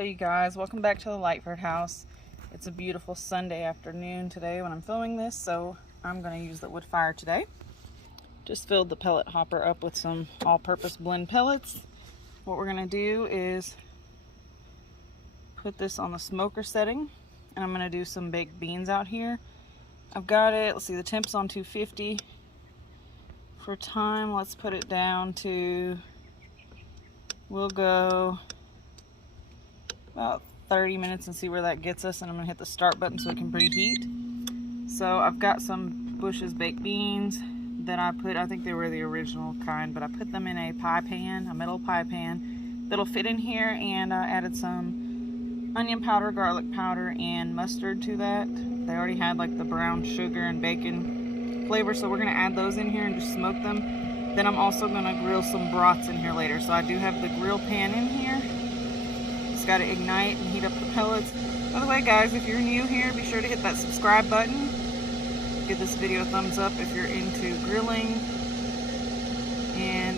Hello you guys, welcome back to the Lightford house. It's a beautiful Sunday afternoon today when I'm filming this, so I'm going to use the wood fire today. Just filled the pellet hopper up with some all-purpose blend pellets. What we're going to do is put this on the smoker setting, and I'm going to do some baked beans out here. I've got it, let's see, the temp's on 250. For time, let's put it down to, we'll go about 30 minutes and see where that gets us, and I'm going to hit the start button so it can preheat. So I've got some Bush's baked beans that I put, I think they were the original kind, but I put them in a pie pan, a metal pie pan that'll fit in here, and I added some onion powder, garlic powder, and mustard to that. They already had like the brown sugar and bacon flavor, so we're going to add those in here and just smoke them. Then I'm also going to grill some brats in here later, so I do have the grill pan in here. Just got to ignite and heat up the pellets. By the way guys, if you're new here, be sure to hit that subscribe button. Give this video a thumbs up if you're into grilling and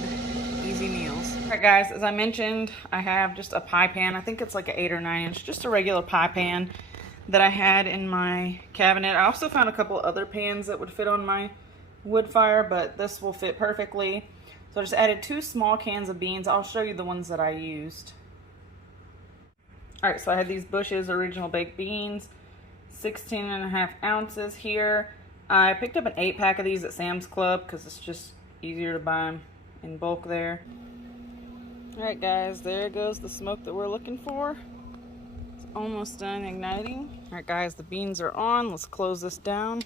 easy meals. Alright guys, as I mentioned, I have just a pie pan. I think it's like an 8 or 9 inch, just a regular pie pan that I had in my cabinet. I also found a couple other pans that would fit on my wood fire, but this will fit perfectly. So I just added 2 small cans of beans. I'll show you the ones that I used. Alright, so I had these Bush's original baked beans, 16.5 ounces here. I picked up an 8-pack of these at Sam's Club because it's just easier to buy them in bulk there. Alright guys, there goes the smoke that we're looking for. It's almost done igniting. Alright guys, the beans are on. Let's close this down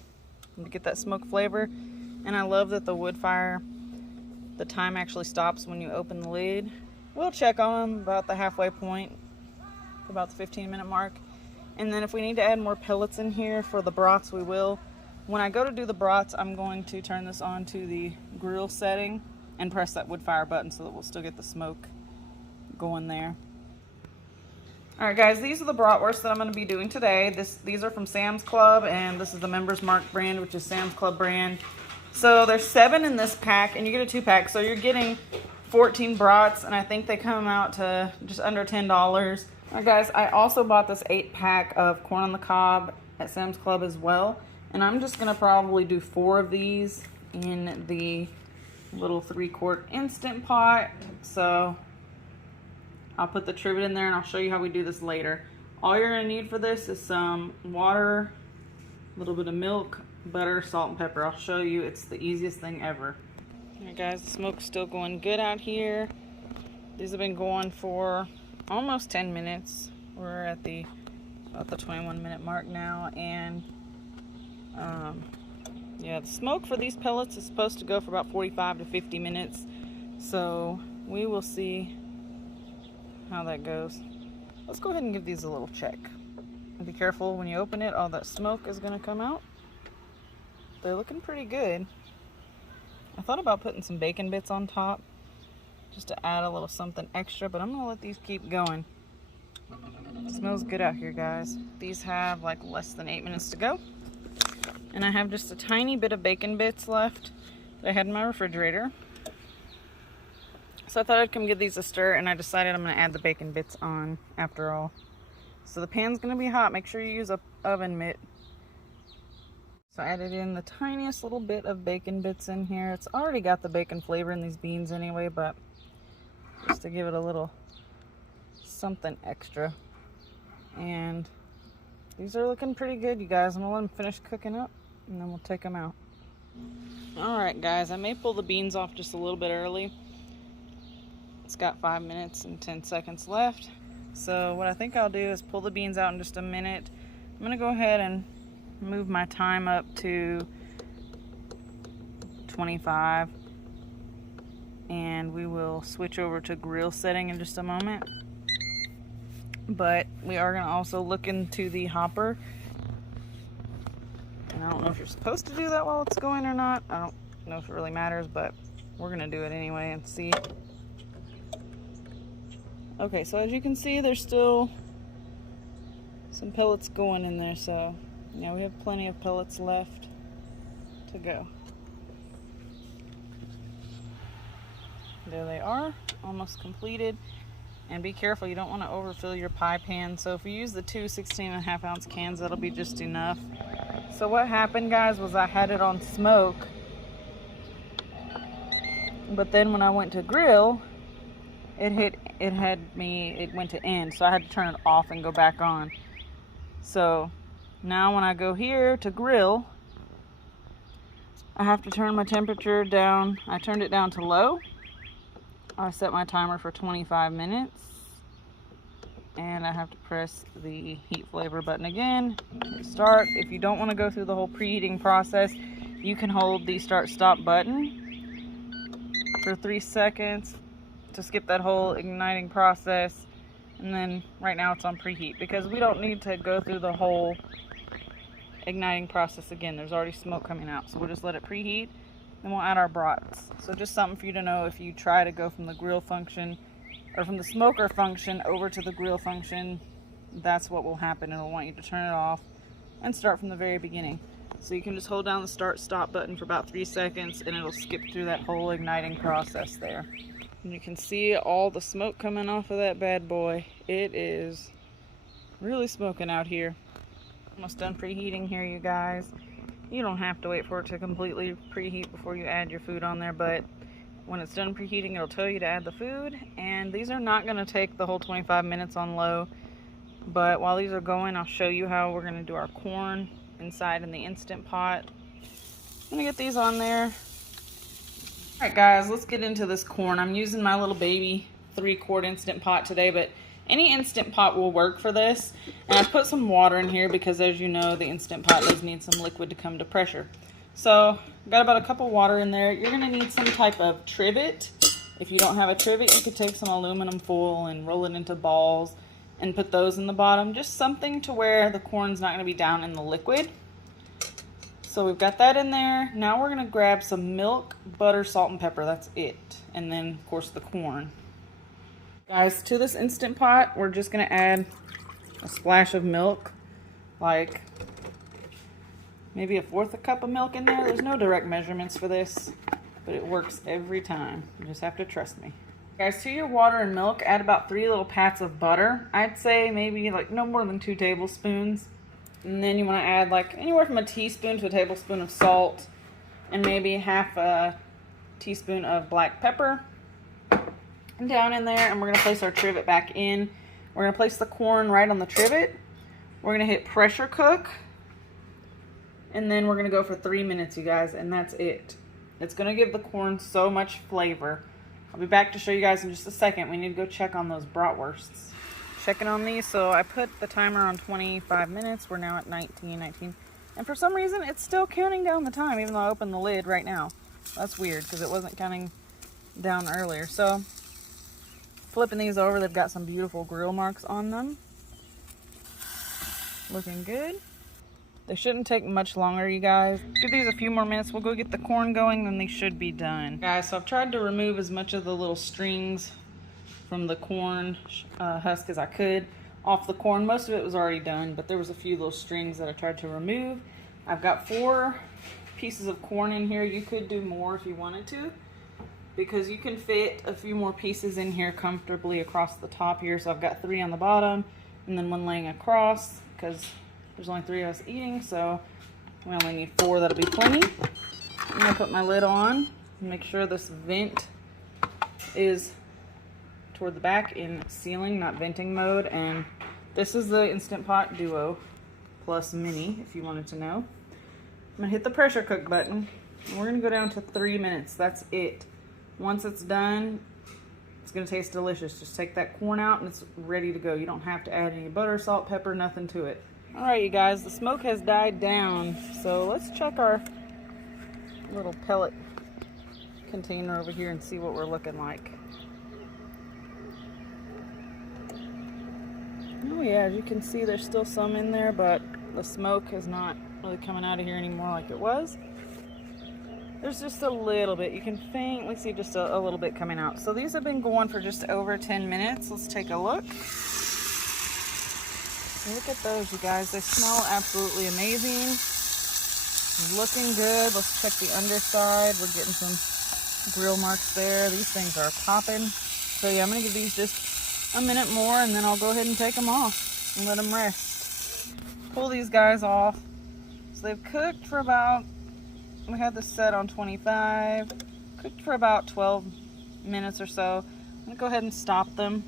to get that smoke flavor. And I love that the wood fire, the time actually stops when you open the lid. We'll check on them about the halfway point, about the 15-minute mark. And then if we need to add more pellets in here for the brats, we will. When I go to do the brats, I'm going to turn this on to the grill setting and press that wood fire button so that we'll still get the smoke going there. Alright guys, these are the bratwursts that I'm going to be doing today. These are from Sam's Club, and this is the Members Mark brand, which is Sam's Club brand. So there's 7 in this pack, and you get a 2-pack, so you're getting 14 brats, and I think they come out to just under $10. Alright guys, I also bought this 8-pack of corn on the cob at Sam's Club as well, and I'm just going to probably do 4 of these in the little 3-quart Instant Pot. So I'll put the trivet in there and I'll show you how we do this later. All you're going to need for this is some water, a little bit of milk, butter, salt, and pepper. I'll show you. It's the easiest thing ever. Alright guys, the smoke's still going good out here. These have been going for almost 10 minutes. We're at about the 21-minute mark now, and yeah, the smoke for these pellets is supposed to go for about 45 to 50 minutes, so we will see how that goes. Let's go ahead and give these a little check. And be careful when you open it, all that smoke is going to come out. They're looking pretty good. I thought about putting some bacon bits on top just to add a little something extra, but I'm going to let these keep going. It smells good out here, guys. These have like less than 8 minutes to go. And I have just a tiny bit of bacon bits left that I had in my refrigerator. So I thought I'd come give these a stir, and I decided I'm going to add the bacon bits on after all. So the pan's going to be hot. Make sure you use an oven mitt. So I added in the tiniest little bit of bacon bits in here. It's already got the bacon flavor in these beans anyway, but just to give it a little something extra. And these are looking pretty good, you guys. I'm going to let them finish cooking up, and then we'll take them out. Alright guys, I may pull the beans off just a little bit early. It's got 5 minutes and 10 seconds left. So what I think I'll do is pull the beans out in just a minute. I'm going to go ahead and move my time up to 25. And we will switch over to grill setting in just a moment. But we are going to also look into the hopper. And I don't know if you're supposed to do that while it's going or not. I don't know if it really matters, but we're going to do it anyway and see. Okay, so as you can see, there's still some pellets going in there, so yeah, we have plenty of pellets left to go. There they are, almost completed. And be careful, you don't want to overfill your pie pan. So if you use the two 16.5-ounce cans, that'll be just enough. So what happened, guys, was I had it on smoke, but then when I went to grill, it went to end, so I had to turn it off and go back on. So now when I go here to grill, I have to turn my temperature down. I turned it down to low. I set my timer for 25 minutes. And I have to press the heat flavor button again, hit start. If you don't want to go through the whole preheating process, you can hold the start stop button for 3 seconds to skip that whole igniting process. And then right now it's on preheat because we don't need to go through the whole igniting process again. There's already smoke coming out, so we'll just let it preheat and we'll add our brats. So just something for you to know if you try to go from the grill function or from the smoker function over to the grill function, that's what will happen. It'll want you to turn it off and start from the very beginning. So you can just hold down the start stop button for about 3 seconds and it'll skip through that whole igniting process there. And you can see all the smoke coming off of that bad boy. It is really smoking out here. Almost done preheating here, you guys. You don't have to wait for it to completely preheat before you add your food on there, but when it's done preheating, it'll tell you to add the food. And these are not going to take the whole 25 minutes on low. But while these are going, I'll show you how we're going to do our corn inside in the Instant Pot. I'm going to get these on there. Alright guys, let's get into this corn. I'm using my little baby 3-quart Instant Pot today, but any Instant Pot will work for this. And I put some water in here because, as you know, the Instant Pot does need some liquid to come to pressure. So, got about a cup of water in there. You're going to need some type of trivet. If you don't have a trivet, you could take some aluminum foil and roll it into balls and put those in the bottom. Just something to where the corn's not going to be down in the liquid. So we've got that in there. Now we're going to grab some milk, butter, salt, and pepper. That's it. And then, of course, the corn. Guys, to this Instant Pot, we're just going to add a splash of milk, like maybe 1/4 cup of milk in there. There's no direct measurements for this, but it works every time. You just have to trust me. Guys, to your water and milk, add about 3 little pats of butter. I'd say maybe like no more than 2 tablespoons. And then you want to add like anywhere from a teaspoon to a tablespoon of salt and maybe 1/2 teaspoon of black pepper down in there. And we're going to place our trivet back in. We're going to place the corn right on the trivet. We're going to hit pressure cook. And then we're going to go for 3 minutes, you guys, and that's it. It's going to give the corn so much flavor. I'll be back to show you guys in just a second. We need to go check on those bratwursts. Checking on these, so I put the timer on 25 minutes. We're now at 19. And for some reason, it's still counting down the time, even though I opened the lid right now. That's weird, because it wasn't counting down earlier. So, flipping these over, they've got some beautiful grill marks on them. Looking good. They shouldn't take much longer, you guys. Give these a few more minutes. We'll go get the corn going, then they should be done. Guys, so I've tried to remove as much of the little strings from the corn husk as I could off the corn. Most of it was already done, but there was a few little strings that I tried to remove. I've got 4 pieces of corn in here. You could do more if you wanted to, because you can fit a few more pieces in here comfortably across the top here. So I've got 3 on the bottom and then 1 laying across, because there's only 3 of us eating, so we only need 4. That'll be plenty. I'm gonna put my lid on and make sure this vent is toward the back in sealing, not venting mode. And this is the Instant Pot Duo plus Mini, if you wanted to know. I'm gonna hit the pressure cook button, and we're gonna go down to 3 minutes. That's it. Once it's done, it's gonna taste delicious. Just take that corn out and it's ready to go. You don't have to add any butter, salt, pepper, nothing to it. All right, you guys, the smoke has died down, so let's check our little pellet container over here and see what we're looking like. Oh yeah, as you can see, there's still some in there, but the smoke is not really coming out of here anymore like it was. There's just a little bit. You can faintly see just a little bit coming out. So these have been going for just over 10 minutes. Let's take a look. Look at those, you guys. They smell absolutely amazing. Looking good. Let's check the underside. We're getting some grill marks there. These things are popping. So yeah, I'm going to give these just a minute more, and then I'll go ahead and take them off and let them rest. Pull these guys off. So they've cooked for about, we had this set on 25, cooked for about 12 minutes or so. I'm gonna go ahead and stop them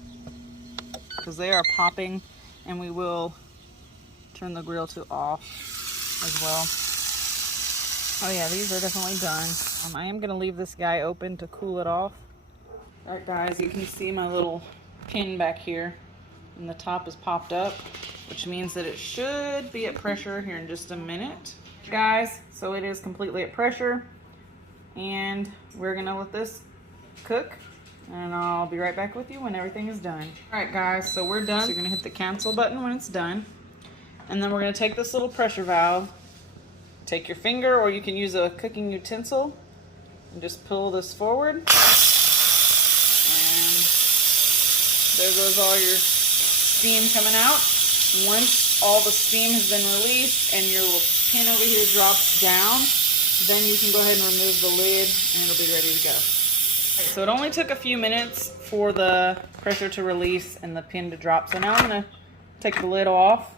because they are popping, and we will turn the grill to off as well. Oh yeah, these are definitely done. I am gonna leave this guy open to cool it off. All right guys, you can see my little pin back here, and the top is popped up, which means that it should be at pressure here in just a minute. Guys, so it is completely at pressure, and we're gonna let this cook, and I'll be right back with you when everything is done. All right guys, so we're done. So you're gonna hit the cancel button when it's done, and then we're gonna take this little pressure valve, take your finger, or you can use a cooking utensil, and just pull this forward, and there goes all your steam coming out. Once all the steam has been released and your little pin over here drops down, then you can go ahead and remove the lid and it'll be ready to go. So it only took a few minutes for the pressure to release and the pin to drop. So now I'm going to take the lid off.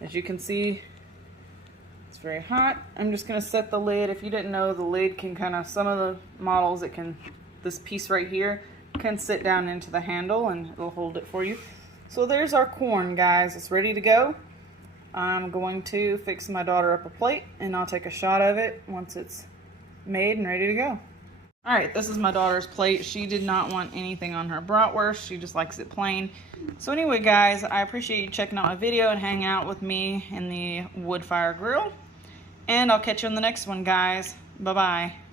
As you can see, it's very hot. I'm just going to set the lid. If you didn't know, the lid can kind of, some of the models, it can, this piece right here can sit down into the handle and it'll hold it for you. So there's our corn, guys. It's ready to go. I'm going to fix my daughter up a plate, and I'll take a shot of it once it's made and ready to go. All right, this is my daughter's plate. She did not want anything on her bratwurst. She just likes it plain. So anyway, guys, I appreciate you checking out my video and hanging out with me in the Woodfire grill. And I'll catch you on the next one, guys. Bye-bye.